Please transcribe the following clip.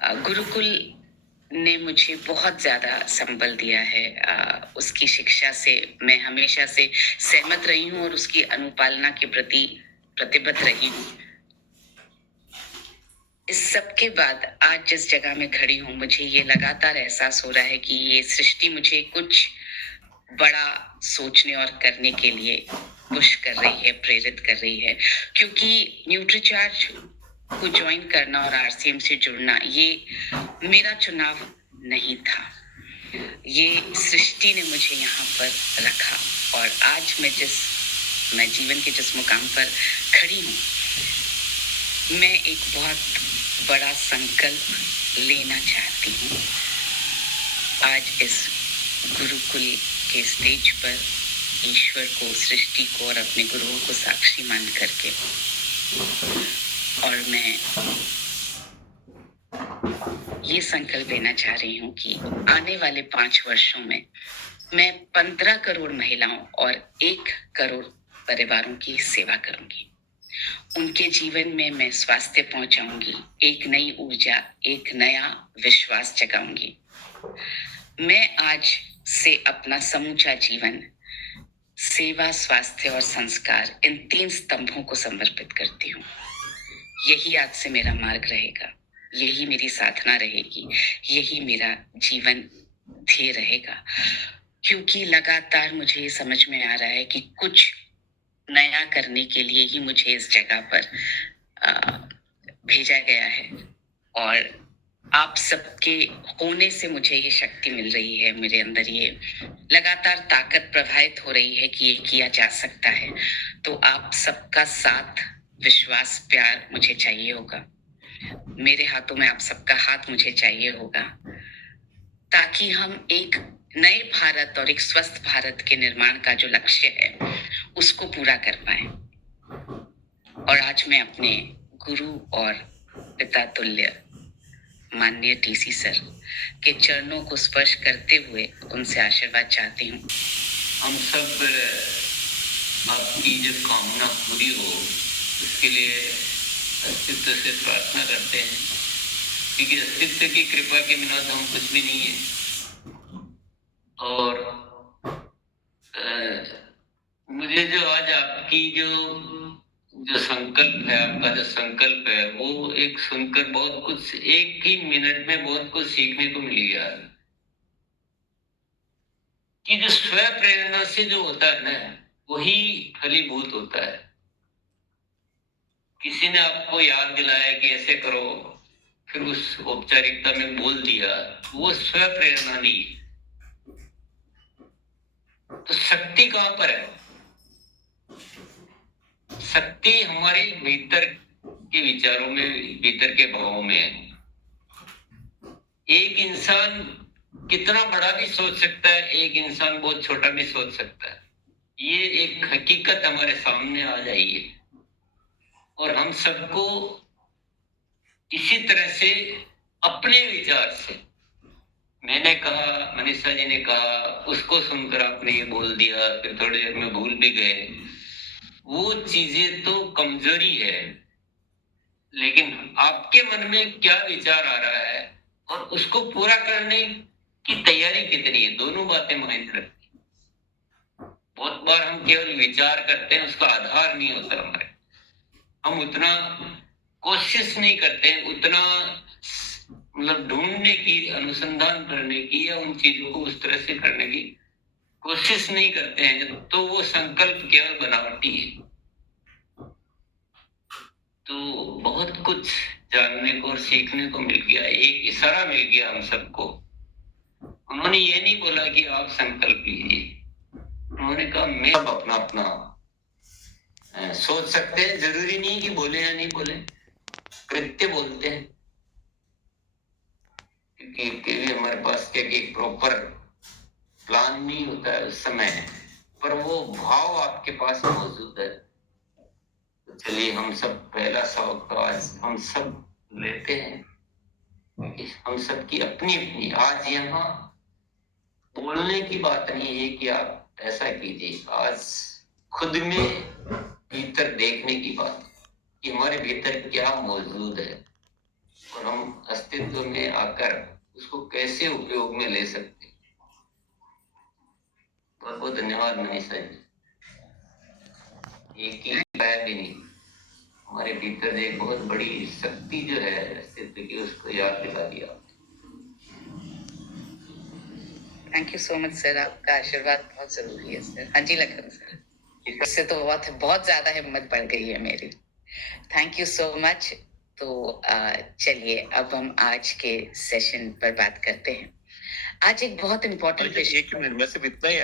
गुरुकुल ने मुझे बहुत ज़्यादा संबल दिया है। उसकी शिक्षा से मैं हमेशा से सहमत रही हूँ और उसकी अनुपालना के प्रति प्रतिबद्ध रही हूँ। इस सब के बाद आज जिस जगह मैं खड़ी हूँ, मुझे ये लगातार एहसास हो रहा है कि ये सृष्टि मुझे कुछ बड़ा सोचने और करने के लिए पुश कर रही है, प्रेरित कर रही है। क्योंकि न्यूट्रीचार्ज को ज्वाइन करना और आरसीएम से जुड़ना ये मेरा चुनाव नहीं था। ये सृष्टि ने मुझे यहाँ पर रखा और आज मैं जीवन के जिस मुकाम पर खड़ी हूँ, मैं एक बहुत बड़ा संकल्प लेना चाहती हूँ। आज इस गुरुकुल के स्टेज पर ईश्वर को, सृष्टि को और अपने गुरुओं को साक्षी मान करके, और मैं ये संकल्प लेना चाह रही हूँ कि आने वाले 5 वर्षों में मैं 15 करोड़ महिलाओं और 1 करोड़ परिवारों की सेवा करूंगी। उनके जीवन में मैं स्वास्थ्य पहुंचाऊंगी, एक नई ऊर्जा, एक नया विश्वास जगाऊंगी। मैं आज से अपना समूचा जीवन सेवा, स्वास्थ्य और संस्कार, इन 3 स्तंभों को समर्पित करती हूँ। यही आज से मेरा मार्ग रहेगा, यही मेरी साधना रहेगी, यही मेरा जीवन ध्येय रहेगा। क्योंकि लगातार मुझे समझ में आ रहा है कि कुछ नया करने के लिए ही मुझे इस जगह पर भेजा गया है और आप सबके होने से मुझे ये शक्ति मिल रही है। मेरे अंदर ये लगातार ताकत प्रवाहित हो रही है कि ये किया जा सकता है। तो आप सबका साथ, विश्वास, प्यार मुझे चाहिए होगा। मेरे हाथों में आप सबका हाथ मुझे चाहिए होगा, ताकि हम एक नए भारत और एक स्वस्थ भारत के निर्माण का जो लक्ष्य है उसको पूरा कर पाए। और आज मैं अपने गुरु और पिता तुल्य माननीय टीसी सर के चरणों को स्पर्श करते हुए उनसे आशीर्वाद चाहती हूँ। हम सब आपकी जो कामना पूरी हो उसके लिए अस्तित्व से प्रार्थना करते हैं, क्योंकि अस्तित्व की कृपा के बिना तो हम कुछ भी नहीं है। और मुझे जो आज आपकी जो संकल्प है, आपका जो संकल्प है, वो एक सुनकर बहुत कुछ, एक ही मिनट में बहुत कुछ सीखने को मिल गया कि जो स्व प्रेरणा से जो होता है ना, वही फलीभूत होता है। किसी ने आपको याद दिलाया कि ऐसे करो, फिर उस औपचारिकता में बोल दिया, वो स्व प्रेरणा नहीं। तो शक्ति कहां पर है? शक्ति हमारे भीतर के विचारों में, भीतर के भावों में है। एक इंसान कितना बड़ा भी सोच सकता है, एक इंसान बहुत छोटा भी सोच सकता है। ये एक हकीकत हमारे सामने आ जाई है और हम सबको इसी तरह से अपने विचार से, मैंने कहा, मनीषा जी ने कहा, उसको सुनकर आपने ये बोल दिया, फिर थोड़ी देर में भूल भी गए, वो चीजें तो कमजोरी है। लेकिन आपके मन में क्या विचार आ रहा है और उसको पूरा करने की तैयारी कितनी है, दोनों बातें मायने रखती हैं। बहुत बार हम केवल विचार करते हैं, उसका आधार नहीं होता हमारे, हम उतना कोशिश नहीं करते, उतना मतलब ढूंढने की, अनुसंधान करने की, या उन चीजों को उस तरह से करने की कोशिश नहीं करते हैं, तो वो संकल्प केवल बनावटी है। तो बहुत कुछ जानने को और सीखने को मिल गया, एक इशारा मिल गया हम सबको। उन्होंने ये नहीं बोला कि आप संकल्प लीजिए, उन्होंने कहा मैं सब अपना अपना सोच सकते हैं, जरूरी नहीं कि बोले या नहीं बोले, कृत्य बोलते हैं। क्योंकि हमारे पास क्या एक प्रॉपर प्लान नहीं होता है उस समय, पर वो भाव आपके पास मौजूद है। तो चलिए, हम सब पहला सबक आज हम सब लेते हैं। हम सबकी अपनी अपनी, आज यहाँ बोलने की बात नहीं है कि आप ऐसा कीजिए, आज खुद में भीतर देखने की बात कि हमारे भीतर क्या मौजूद है और हम अस्तित्व में आकर उसको कैसे उपयोग में ले सकते हैं। बहुत बहुत धन्यवाद मनीषा जी। एक ही पाया भी नहीं, हमारे भीतर एक बहुत बड़ी शक्ति जो है अस्तित्व की, उसको याद दिला दिया। Thank you so much sir, आपका आशीर्वाद बहुत जरूरी है सर। हाँ जी लखन सर, इससे तो बहुत ज्यादा हिम्मत बढ़ गई है मेरी। Thank you so much. तो चलिए अब हम आज के सेशन पर बात करते हैं। आज एक बहुत इम्पोर्टेंट एक मिनट में सिर्फ इतना ही